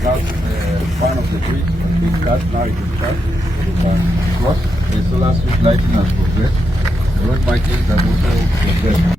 That's one of the bridge has been cut. Now it is cut. Cross. The solar street lighting has progressed. The road markings have also progressed.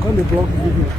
Quando o bloco vive